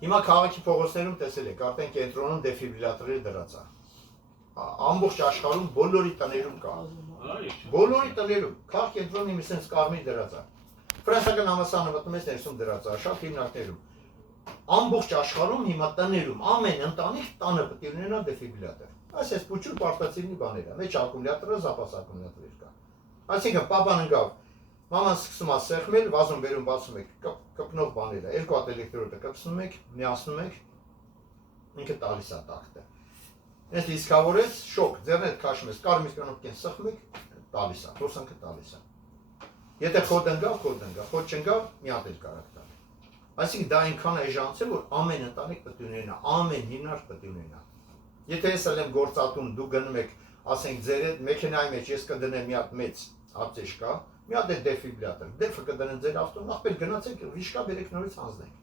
Հիմա քաղաքի փողոցներում տեսել եք, արդեն կենտրոնում դեֆիբրիլյատորներ դրած է։ Ամբողջ աշխարհում բոլորի տներում կա։ Բոլորի տներում, քաղաք կենտրոնի մի sense կարմիր դրած է։ Ֆրանսիական համալսարանը մտնում ես ներսում դրած է, շատ հիմնարկներում։ Ամբողջ աշխարհում հիմա տներում ամեն ընտանիք տանը պետք է ունենա դեֆիբրիլյատոր։ Այսպես փուչուր պարտացիվնի բաներ է, մեջ ակումուլյատորը, զապաս ակումուլյատորներ կա։ Այսինքն պապան ընկավ, մաման սկսում է սեղմել, վազում բերում բացում եք, կպնող բաներ է, երկու հատ էլեկտրոդը կպցնում եք, միացնում եք, ինքը տալիս է տակտը։ Ես դիսկավորեց, շոկ, ձեռներդ քաշում ես, կարմիր կնոպկեն սխում եք, տալիս է, հոսանքը տալիս է։ Եթե խոտ ընկավ, խոտ չընկավ, մի հատ էլ կարակ տալ։ Այսինքն դա այնքան էժանց է, որ ամեն ընտանիք պետք է ունենա, ամեն հիմնարկ պետք է ունենա։ Եթե ես ելեմ գործատուն, դու գնում եք, ասենք ձեր հետ մեքենայի մեջ ես կդնեմ մի հատ մեծ ապտեշկա, մի հատ դեֆիբրիլյատոր, դեֆը կդնեմ ձեր ավտոն, ախպեր գնացեք, վիշկա բերեք նորից հանձնենք։